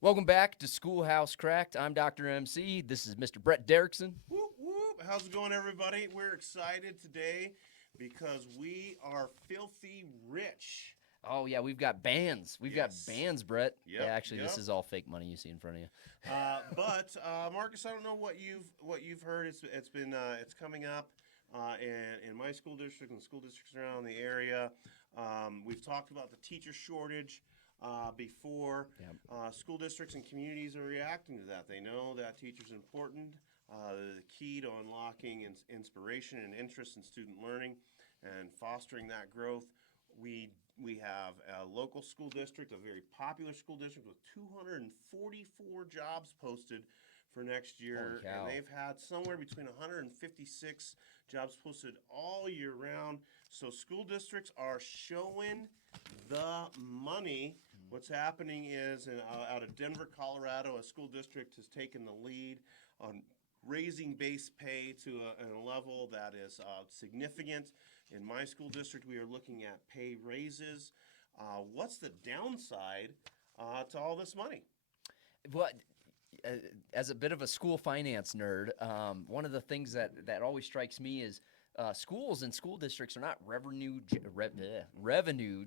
Welcome back to Schoolhouse Cracked. I'm Dr. MC. This is Mr. Brett Derickson. Whoop, whoop. How's it going, everybody? We're excited today because we are filthy rich. Oh yeah, we've got bands. We've got Yes. bands, Brett. Yeah, Yep. actually, this Yep. is all fake money you see in front of you. But Marcus, I don't know what you've heard. It's coming up in my school district and school districts around the area. We've talked about the teacher shortage before. Yep. School districts and communities are reacting to that. They know that teachers are important. They're the key to unlocking inspiration and interest in student learning and fostering that growth. We have a local school district, a very popular school district with 244 jobs posted for next year, Holy cow. and they've had somewhere between 156 jobs posted all year round. So school districts are showing the money. What's happening is out of Denver, Colorado, a school district has taken the lead on raising base pay to a level that is significant. In my school district, we are looking at pay raises. What's the downside to all this money? What? As a bit of a school finance nerd, one of the things that always strikes me is schools and school districts are not revenue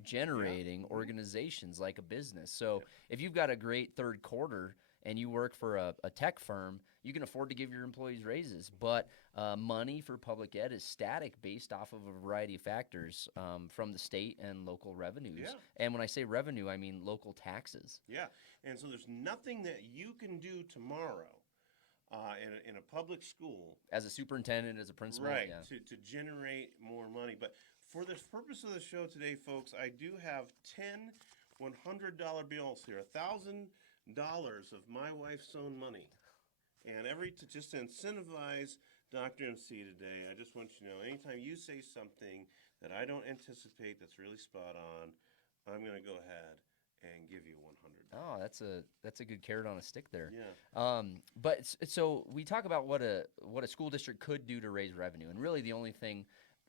generating organizations like a business. So if you've got a great third quarter and you work for a tech firm, you can afford to give your employees raises. But money for public ed is static based off of a variety of factors from the state and local revenues. Yeah. And when I say revenue, I mean local taxes. Yeah, and so there's nothing that you can do tomorrow in a public school, As a superintendent, as a principal, right, yeah. to generate more money. But for the purpose of the show today, folks, I do have 10 $100 bills here, $1,000 of my wife's own money. And just to incentivize Dr. MC today, I just want you to know, anytime you say something that I don't anticipate that's really spot on, I'm going to go ahead and give you 100. Oh, that's a good carrot on a stick there. Yeah. So we talk about what a school district could do to raise revenue, and really the only thing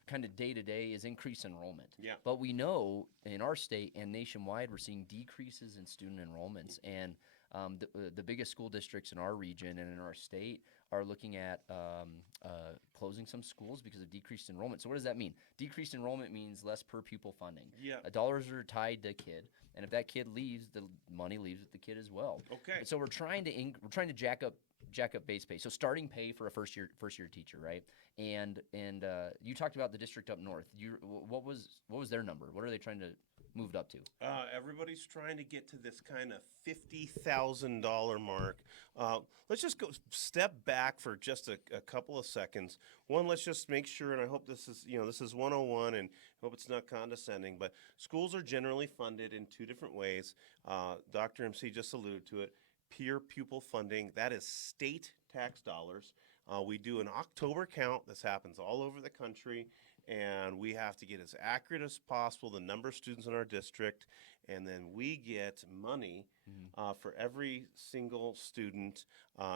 kind of day to day is increase enrollment. Yeah. But we know in our state and nationwide we're seeing decreases in student enrollments, and the biggest school districts in our region and in our state are looking at closing some schools because of decreased enrollment. So what does that mean? Decreased enrollment means less per pupil funding. Yeah. Dollars are tied to a kid, and if that kid leaves, the money leaves with the kid as well. Okay. So we're trying to jack up base pay. So starting pay for a first year teacher, right? And you talked about the district up north. What was their number? What are they trying to move it up to? Everybody's trying to get to this kind of $50,000 mark. Let's just go step back for just a couple of seconds. One, let's just make sure, and I hope this is 101, and hope it's not condescending, but schools are generally funded in two different ways. Dr. MC just alluded to it. Peer pupil funding, that is state tax dollars. We do an October count. This happens all over the country, and we have to get as accurate as possible the number of students in our district, and then we get money for every single student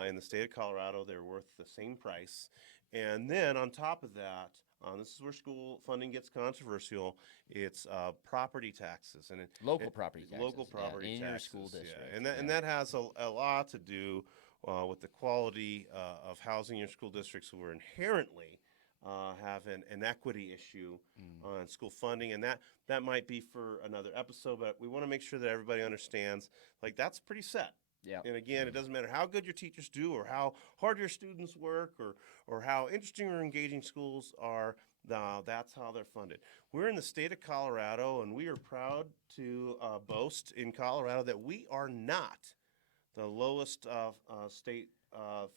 in the state of Colorado. They're worth the same price. And then on top of that, this is where school funding gets controversial. It's property taxes and Local property taxes. Local property in taxes, your school district. yeah. And that has a lot to do with the quality of housing in your school districts, who are inherently have an equity issue on school funding, and that might be for another episode. But we want to make sure that everybody understands, like, that's pretty set. Yeah. And again, it doesn't matter how good your teachers do, or how hard your students work, or how interesting or engaging schools are. That's how they're funded. We're in the state of Colorado, and we are proud to boast in Colorado that we are not the lowest state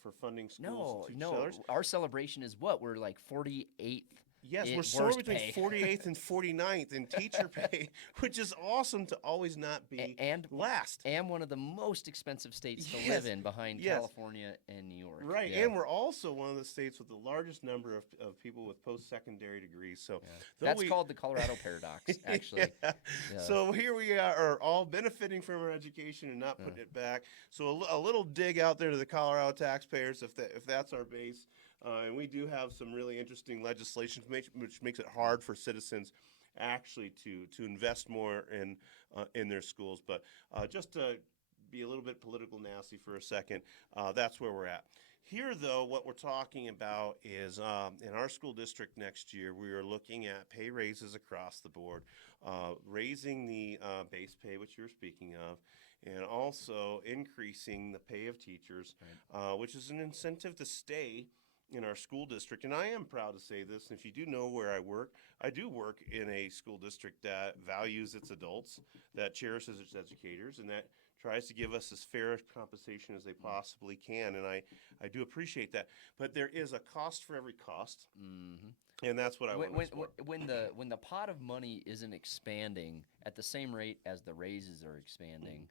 for funding schools and teaching salaries. Our celebration is what? We're like 48th. Yes, we're somewhere between 48th and 49th in teacher pay, which is awesome to always not be last. And one of the most expensive states to live in, behind California and New York. Right, yeah. And we're also one of the states with the largest number of people with post-secondary degrees. So that's called the Colorado paradox, actually. Yeah. So here we are all benefiting from our education and not putting it back. So a little dig out there to the Colorado taxpayers, if that's our base. And we do have some really interesting legislation which makes it hard for citizens actually to invest more in their schools. But just to be a little bit political nasty for a second. That's where we're at. Here, though, what we're talking about is in our school district next year, we are looking at pay raises across the board, raising the base pay, which you were speaking of, and also increasing the pay of teachers, which is an incentive to stay in our school district. And I am proud to say this, and if you do know where I do work in a school district that values its adults, that cherishes its educators, and that tries to give us as fair compensation as they possibly can. And I do appreciate that. But there is a cost for every cost. Mm-hmm. And that's what I want to explore. When the pot of money isn't expanding at the same rate as the raises are expanding,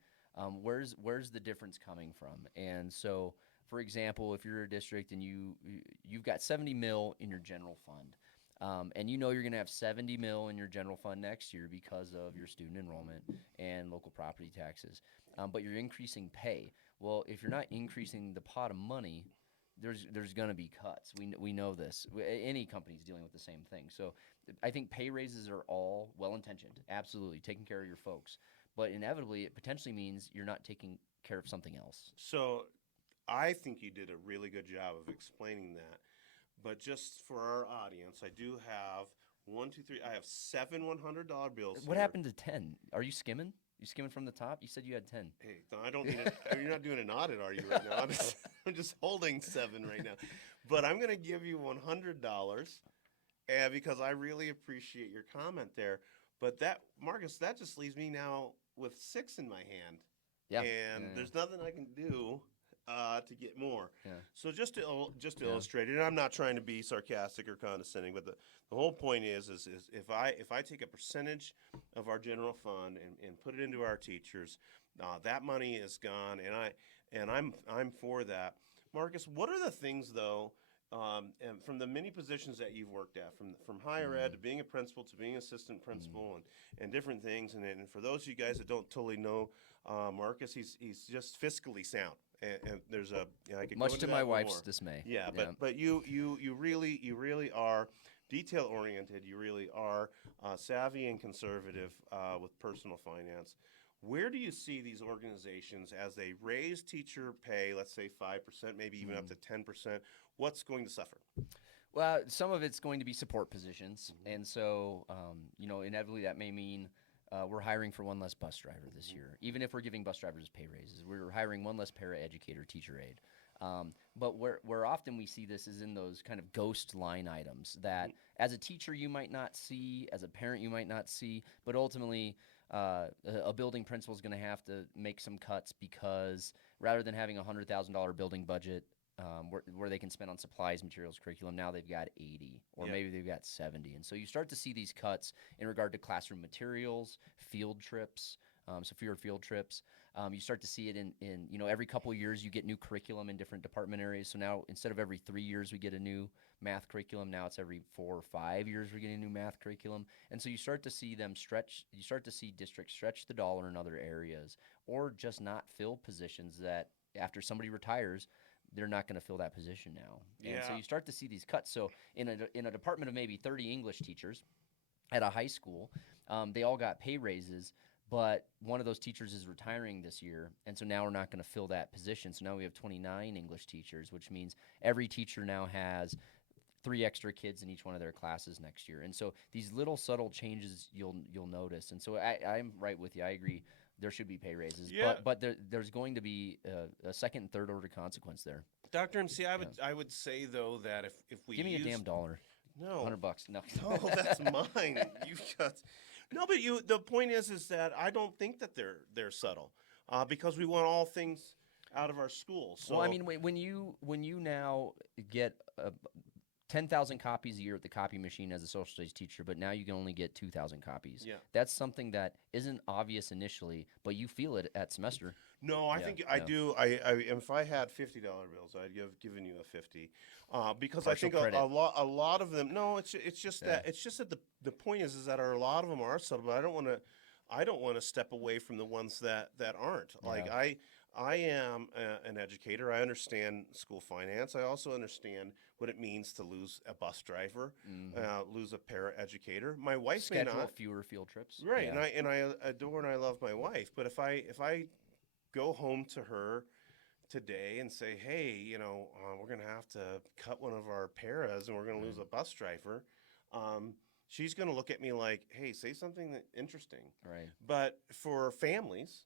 where's the difference coming from? And so, for example, if you're a district and you've got 70 mil in your general fund, and you know you're going to have 70 mil in your general fund next year because of your student enrollment and local property taxes, but you're increasing pay. Well, if you're not increasing the pot of money, there's going to be cuts. We know this. Any company's dealing with the same thing. So I think pay raises are all well-intentioned, absolutely, taking care of your folks. But inevitably, it potentially means you're not taking care of something else. So I think you did a really good job of explaining that. But just for our audience, I do have I have 7 $100 bills. What happened to 10? Are you skimming? You skimming from the top? You said you had 10. Hey, I don't need it. You're not doing an audit, are you, right now? I'm just holding 7 right now. But I'm going to give you $100 because I really appreciate your comment there. But that, Marcus, that just leaves me now with 6 in my hand. Yeah. And there's nothing I can do to get more. Yeah. So just to illustrate it, and I'm not trying to be sarcastic or condescending, but the whole point is if I take a percentage of our general fund and put it into our teachers, that money is gone, and I'm for that. Marcus, what are the things though? And from the many positions that you've worked at, from higher ed to being a principal to being assistant principal and different things, and for those of you guys that don't totally know Marcus, he's just fiscally sound. And there's I could much go into to that my more. wife's dismay. Yeah, but you really are detail oriented. You really are savvy and conservative with personal finance. Where do you see these organizations as they raise teacher pay, let's say 5%, maybe even up to 10%? What's going to suffer? Well, some of it's going to be support positions, and so inevitably that may mean we're hiring for one less bus driver this year. Even if we're giving bus drivers pay raises, we're hiring one less paraeducator, teacher aide. But where often we see this is in those kind of ghost line items that as a teacher you might not see, as a parent you might not see, but ultimately a building principal is going to have to make some cuts because rather than having a $100,000 building budget where they can spend on supplies, materials, curriculum, now they've got 80 or maybe they've got 70. And so you start to see these cuts in regard to classroom materials, field trips, so fewer field trips. You start to see it in every couple of years you get new curriculum in different department areas. So now instead of every 3 years we get a new math curriculum, now it's every 4 or 5 years we're getting a new math curriculum. And so you start to see districts stretch the dollar in other areas or just not fill positions that after somebody retires, they're not going to fill that position now. And so you start to see these cuts. So in a department of maybe 30 English teachers at a high school, they all got pay raises, but one of those teachers is retiring this year, and so now we're not going to fill that position. So now we have 29 English teachers, which means every teacher now has 3 extra kids in each one of their classes next year. And so these little subtle changes you'll notice. And so I'm right with you. I agree. There should be pay raises, but there's going to be a second and third order consequence there. Dr. MC, I would say though that if we give me a damn dollar, no $100, no, that's mine. No, but the point is that I don't think that they're subtle, because we want all things out of our schools. So. Well, I mean, when you now get 10,000 copies a year at the copy machine as a social studies teacher, but now you can only get 2,000 copies. Yeah. That's something that isn't obvious initially, but you feel it at semester. No, I think I do. If I had $50 bills, I'd given you a 50, because Partial I think credit. a lot of them. No, it's just that the point is that a lot of them are subtle. But I don't want to step away from the ones that aren't. Yeah. Like I am an educator. I understand school finance. I also understand what it means to lose a bus driver, lose a paraeducator. My wife may Schedule not. fewer field trips. Right, Yeah. and I adore and I love my wife. But if I go home to her today and say, hey, we're going to have to cut one of our paras and we're going to lose a bus driver, she's going to look at me like, hey, say something interesting. Right. But for families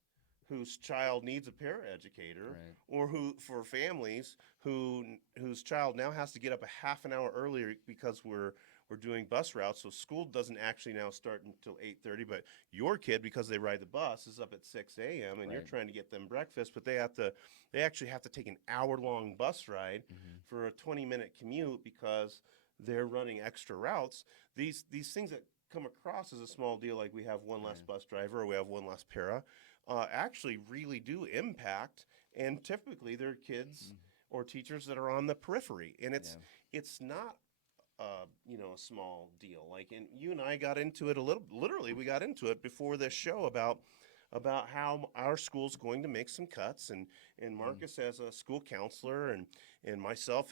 whose child needs a paraeducator, Right. or for families whose child now has to get up a half an hour earlier because we're doing bus routes, so school doesn't actually now start until 8:30, but your kid, because they ride the bus, is up at 6 a.m. and you're Right. trying to get them breakfast, but they actually have to take an hour-long bus ride for a 20-minute commute because they're running extra routes. These things that come across as a small deal, like we have one less bus driver or we have one less para, actually really do impact, and typically they're kids or teachers that are on the periphery, and it's not a small deal. Like, and you and I got into it a little. Literally, we got into it before this show about how our school's going to make some cuts, and Marcus as a school counselor and myself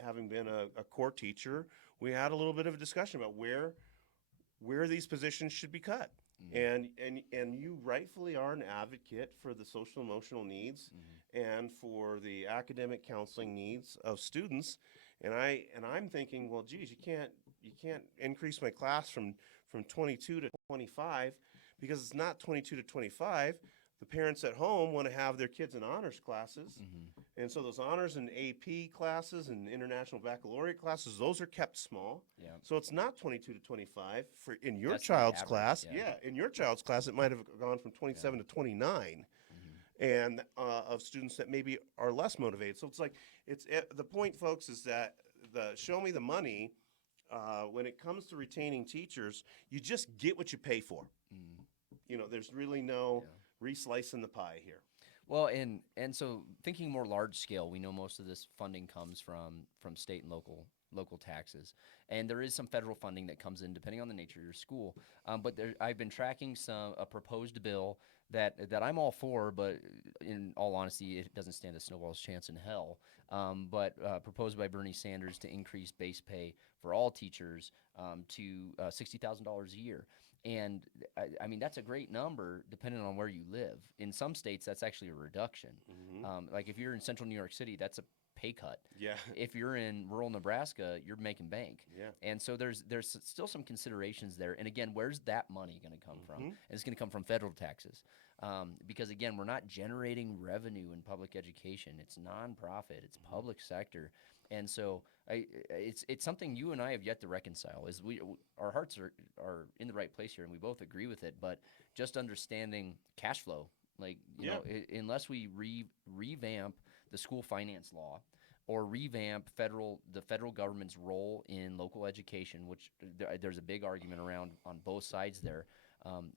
having been a core teacher, we had a little bit of a discussion about where these positions should be cut. And you rightfully are an advocate for the social emotional needs and for the academic counseling needs of students. And I'm thinking, well, geez, you can't increase my class from 22 to 25 because it's not 22 to 25. The parents at home want to have their kids in honors classes. And so those honors and AP classes and international baccalaureate classes, those are kept small. Yeah. So it's not 22 to 25 in your That's the child's average, class. yeah. In your child's class, it might have gone from 27 to 29. And of students that maybe are less motivated. So it's like, the point, folks, is that show me the money. When it comes to retaining teachers, you just get what you pay for. There's really no re-slicing the pie here. Well, and so thinking more large scale, we know most of this funding comes from state and local taxes, and there is some federal funding that comes in depending on the nature of your school. But I've been tracking a proposed bill that I'm all for, but in all honesty, it doesn't stand a snowball's chance in hell. But proposed by Bernie Sanders to increase base pay for all teachers to $60,000 a year. And I mean, that's a great number depending on where you live. In some states, that's actually a reduction. Like if you're in central New York City, that's a pay cut. Yeah. If you're in rural Nebraska, you're making bank. Yeah. And so there's still some considerations there. And again, where's that money going to come from? And it's going to come from federal taxes. Because again, we're not generating revenue in public education. It's nonprofit. It's public sector. And so it's something you and I have yet to reconcile. Is our hearts are in the right place here, and we both agree with it. But just understanding cash flow, like unless we revamp the school finance law or revamp the federal government's role in local education, which there's a big argument around on both sides there.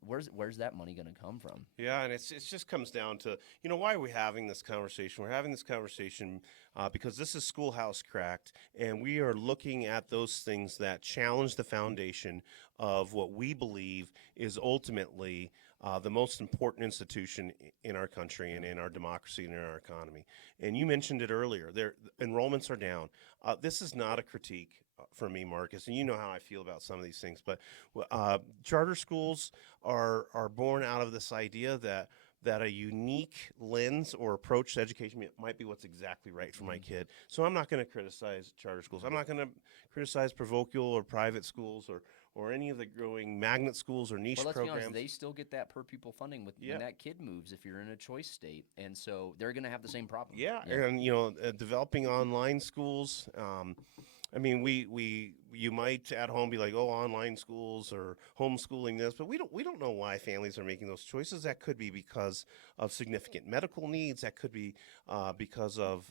Where's that money going to come from? Yeah, and it just comes down to, why are we having this conversation? We're having this conversation because this is Schoolhouse Cracked, and we are looking at those things that challenge the foundation of what we believe is ultimately the most important institution in our country and in our democracy and in our economy. And you mentioned it earlier. Enrollments are down. This is not a critique for me, Marcus, and you know how I feel about some of these things, but charter schools are born out of this idea that a unique lens or approach to education might be what's exactly right for my kid. So I'm not going to criticize charter schools. I'm not going to criticize parochial or private schools or any of the growing magnet schools or niche Well, let's programs. be honest, they still get that per pupil funding when that kid moves if you're in a choice state, and so they're going to have the same problem. Yeah. And developing online schools. I mean, you might at home be like, oh, online schools or homeschooling this, but we don't know why families are making those choices. That could be because of significant medical needs. That could be because of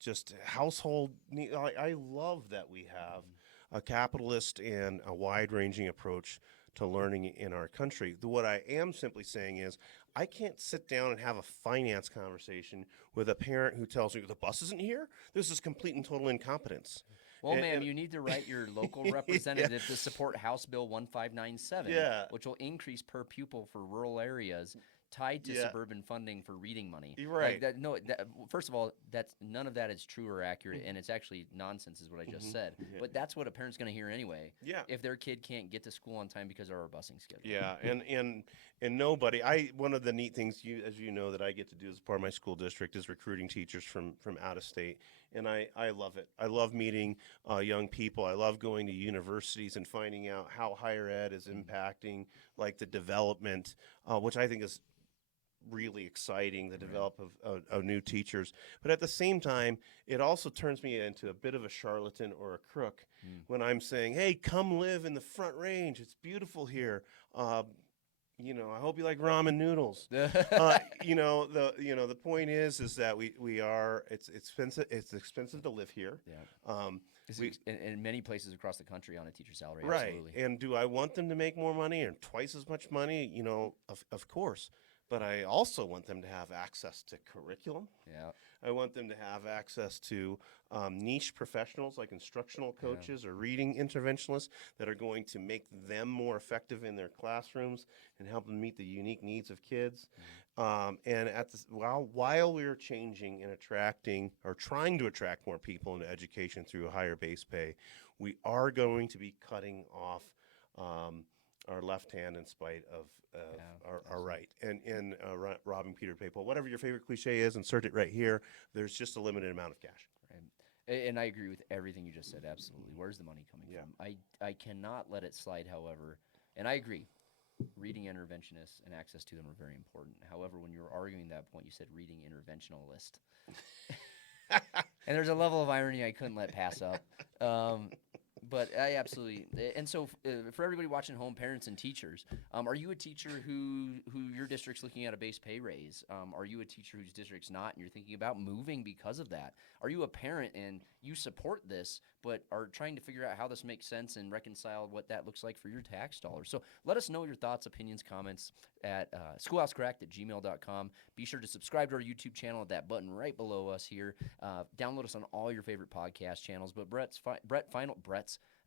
just household needs. I love that we have a capitalist and a wide-ranging approach to learning in our country. What I am simply saying is I can't sit down and have a finance conversation with a parent who tells me the bus isn't here. This is complete and total incompetence. Well, ma'am, you need to write your local representative to support House Bill 1597, which will increase per pupil for rural areas tied to suburban funding for reading money. You're right. First of all, none of that is true or accurate, and it's actually nonsense is what I just said. But that's what a parent's going to hear anyway. Yeah. If their kid can't get to school on time because of our busing schedule. Yeah, and nobody. One of the neat things, as you know, that I get to do as part of my school district is recruiting teachers from out of state, and I love it. I love meeting young people. I love going to universities and finding out how higher ed is impacting like the development, which I think is really exciting, the Right. develop of new teachers. But at the same time, it also turns me into a bit of a charlatan or a crook Mm. when I'm saying, "Hey, come live in the Front Range. It's beautiful here. I hope you like ramen noodles." The point is that we are it's expensive to live here. Yeah. Um, we In many places across the country on a teacher salary, Right. absolutely. And do I want them to make more money and twice as much money? Of course. But I also want them to have access to curriculum. Yeah. I want them to have access to niche professionals like instructional Yeah. coaches or reading interventionists that are going to make them more effective in their classrooms and help them meet the unique needs of kids. And while we're changing and attracting or trying to attract more people into education through a higher base pay, we are going to be cutting off um, our left hand in spite of Yeah. our right. And robbing Peter to pay Paul. Whatever your favorite cliche is, insert it right here. There's just a limited amount of cash. Right. And I agree with everything you just said. Absolutely. Where's the money coming Yeah. from? I cannot let it slide. However, and I agree. Reading interventionists and access to them are very important. However, when you were arguing that point, you said reading interventionalist, and there's a level of irony I couldn't let pass up. Um, but I absolutely, and so for everybody watching home, parents and teachers, are you a teacher who your district's looking at a base pay raise? Are you a teacher whose district's not, and you're thinking about moving because of that? Are you a parent and you support this, but are trying to figure out how this makes sense and reconcile what that looks like for your tax dollars? So let us know your thoughts, opinions, comments at schoolhousecorrect@gmail.com. Be sure to subscribe to our YouTube channel at that button right below us here. Download us on all your favorite podcast channels. But Brett's,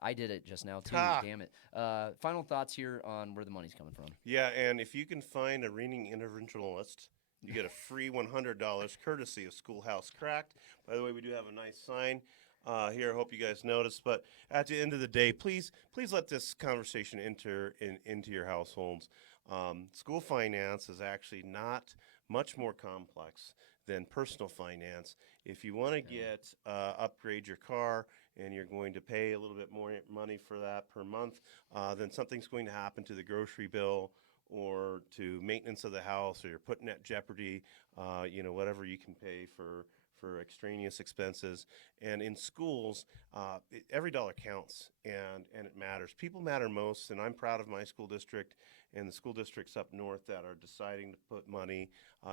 I did it just now too. Ha! Damn it. Final thoughts here on where the money's coming from. Yeah, and if you can find a reading interventionalist, you get a free $100 courtesy of Schoolhouse Cracked. By the way, we do have a nice sign here. I hope you guys notice. But at the end of the day, please let this conversation enter into your households. School finance is actually not much more complex than personal finance. If you want to upgrade your car and you're going to pay a little bit more money for that per month, then something's going to happen to the grocery bill or to maintenance of the house, or you're putting at jeopardy, whatever you can pay for extraneous expenses. And in schools, every dollar counts, and it matters. People matter most, and I'm proud of my school district and the school districts up north that are deciding to put money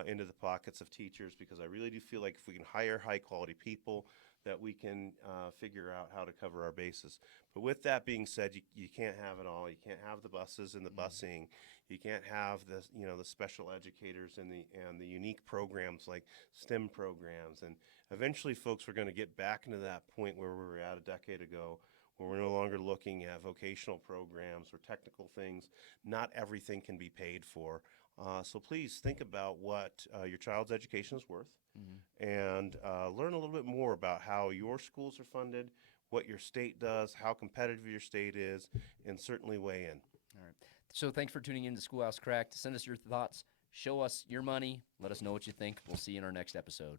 into the pockets of teachers, because I really do feel like if we can hire high-quality people, that we can figure out how to cover our bases. But with that being said, you can't have it all. You can't have the buses and the busing. You can't have the special educators and the unique programs like STEM programs. And eventually, folks, we're going to get back into that point where we were at a decade ago, where we're no longer looking at vocational programs or technical things. Not everything can be paid for. So please think about what your child's education is worth, and learn a little bit more about how your schools are funded, what your state does, how competitive your state is, and certainly weigh in. All right. So thanks for tuning in to Schoolhouse Cracked. Send us your thoughts. Show us your money. Let us know what you think. We'll see you in our next episode.